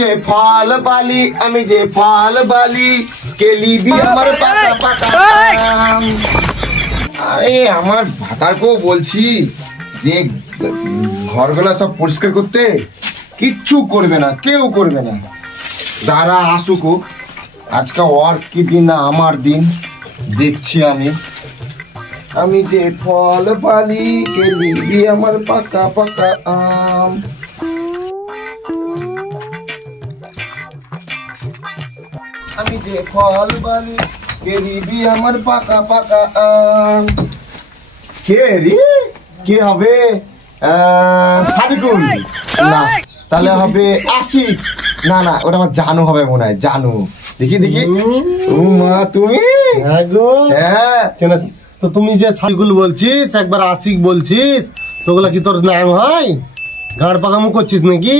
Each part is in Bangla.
যে ফল বালি, আমি যে ফল বালি, কেলিবি আমার পাকা পাকা আম। আরে আমার ভাতারকেও বলছি যে ঘরগুলো সব পরিষ্কার করতে, কিচ্ছু করবে না, কেউ করবে না। যারা আসুক, আজকে ওর কি দিন না আমার দিন, দেখছি আমি। আমি যে ফল বালি, কেলিবি আমার পাকা পাকা আম। আমি যে ফল বালি, কেলিবি আমার পাকা পাকা আম। কে রে? কে হবে? সাদিকুল না, তাহলে হবে আশিক। না না, ওটা আমার জানু হবে মনে হয়, জানু। দেখি দেখি, মা তুমি? হ্যাঁ, কেন তো তুমি যে সাদিকুল বলছিস, একবার আশিক বলছিস, তোগুলা কি তোর নাম হয়? গাঁড় পাকামো করছিস নাকি?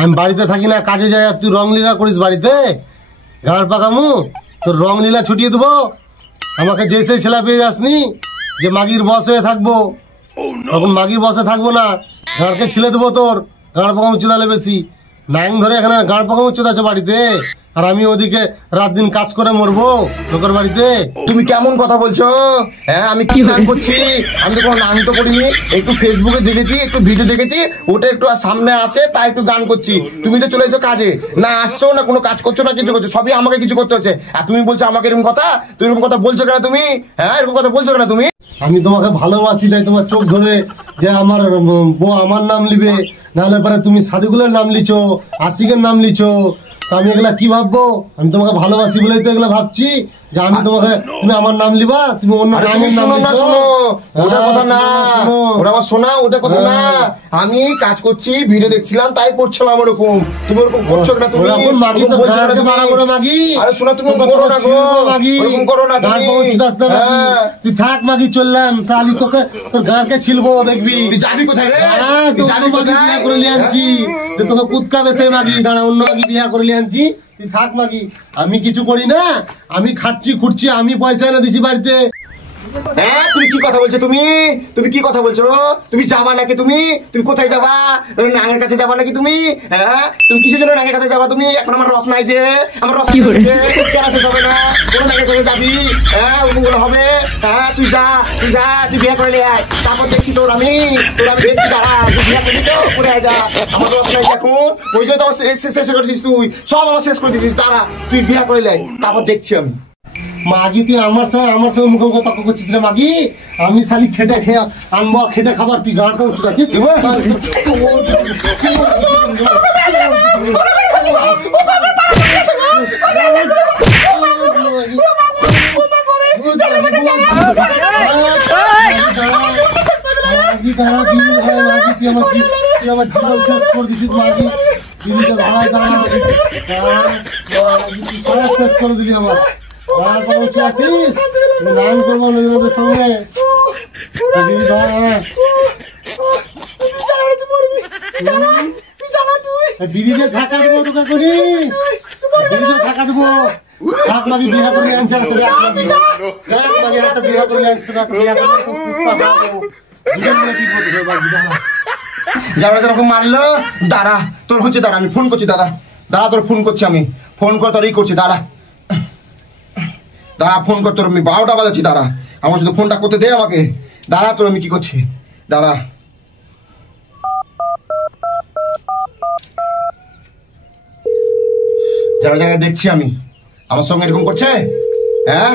আমি বাড়িতে থাকি না, কাজে যাই, আর তুই রংলীলা করিস বাড়িতে? গাঁড় পাকামো তোর রংলীলা ছুটিয়ে দেবো? আমাকে যে সেই ছেলে পেয়ে যাসনি যে মাগির বস হয়ে থাকবো, তখন মাগির বসে থাকবো না, গাঁড়কে ছিলে দেবো তোর। গাঁড় পাকামো চুদালে বেশি নাং ধরে এখানে গাঁড় পাকামো চুদাচ্ছে বাড়িতে, আর আমি ওদিকে রাত দিন কাজ করে মরবো লোকের বাড়িতে। তুমি কেমন কথা বলছো? হ্যাঁ, আমি কি নাম করছি? আমি তো কোনো নাম তো করিনি, একটু ফেসবুকে দেখেছি, একটু ভিডিও দেখেছি, ওটা একটু সামনে আসে তাই একটু গান করছি। তুমি তো চলে এসো কাজে, না আসছো না কোনো কাজ করছো না কিছু করছো, সবই আমাকে কিছু করতে হচ্ছে। আর তুমি বলছো আমাকে এরকম কথা? তুমি এরকম কথা বলছো কেন তুমি? হ্যাঁ, এরকম কথা বলছো কেন তুমি? আমি তোমাকে ভালোবাসি, তাই তোমার চোখ ধরে যে আমার বউ আমার নাম লিবে, নাহলে পরে তুমি সাদিকুলের নাম লিছো, আশিকের নাম লিছো, আমি এগুলা কি ভাববো? আমি তোমাকে ভালোবাসি বলেই তো এগুলা ভাবছি যে আমি তোমাকে, তুমি আমার নাম লিবা, তুমি অন্য নামের নাম লিছো। ওটা কথা না, ওটা আমার শোনা, ওটা কথা না। আমি কাজ করছি, ভিডিও দেখছিলাম, তাই করছিলাম ওরকম। তুমি ওরকম করছো না, তুমি মাগি তো গাড়কে বাড়া করে মাগি। আরে শোনা, তুমি করো না গো, মাগি ওরকম করো না তুমি। তুই থাক মাগি, চললাম শালি, তোকে তোর গাড়কে ছিলবো দেখবি। তুই যাবি কোথায় রে? তুই যাবি কোথায়? বিয়া করে নিয়ে আনছি যে তোকে কুদকাবে সেই মাগি, দাঁড়া অন্য মাগি বিয়া করে নিয়ে আনছি, তুই থাক মাগি। আমি কিছু করি না, আমি খাচ্ছি খুঁড়ছি, আমি পয়সা এনে দিছি বাড়িতে। হ্যাঁ, তুমি কি কথা বলছো? তুমি তুমি কি কথা বলছো? তুমি যাবা নাকি? তুমি তুমি কোথায় যাবা? নাঙের কাছে যাবা নাকি তুমি? হ্যাঁ, তুমি কিসের জন্য নাঙের কাছে যাবা? তুমি এখন আমার রস নাই যে, আমার রস কেন শেষ হবে না? কোনো নাঙের কাছে যাবি? হ্যাঁ, ওগুলো হবে। হ্যাঁ, তুই যা, তুই যা, তুই বিয়ে করে নিয়ে আয়, তারপর দেখছি তোর আমি দেখছি, দাঁড়া, তুই বিয়ে করবি তো করে যা। আমার রস নাই এখন, ওই জন্য তো আমার শেষ করে দিস, তুই সব আমার শেষ করে দিস। দাঁড়া, তুই বিয়ে করে নে, তারপর দেখছি আমি। মাগি তুই আমার সঙ্গে মুখোমুখি তর্ক করছিস রে মাগি? আমি শালি খেটে খেয়ে আনবো, খেটে খাবার, তুই গাঁড় করে চুটাচ্ছিস। আমার জীবন শেষ করে দিছিস মাগি, দিদিকে ধরায় দাঁড়া, সব শেষ করে দিবি আমার। আছিস নাম করবো ওদের সঙ্গে, বিড়িতে ঝাঁকা দেবো তোকে করি, বিড়িতে ঝাঁকা দেবো। থাক মাগি, বিয়া করে আনছে একটা বিয়া করে আনছে, যারা যেরকম মারলো, দাঁড়া তোর হচ্ছে, দাঁড়া আমি ফোন করছি, দাদা দাঁড়া, তোর ফোন করছি আমি, ফোন করে তোর ই করছি, দাঁড়া দাঁড়া, ফোন কর তোর, আমি 12টা বাজাচ্ছি, দাঁড়া আমার শুধু ফোনটা করতে দে আমাকে, দাঁড়া তোর আমি কি করছি, দাঁড়া। যারা যারা দেখছি আমি, আমার সঙ্গে এরকম করছে, হ্যাঁ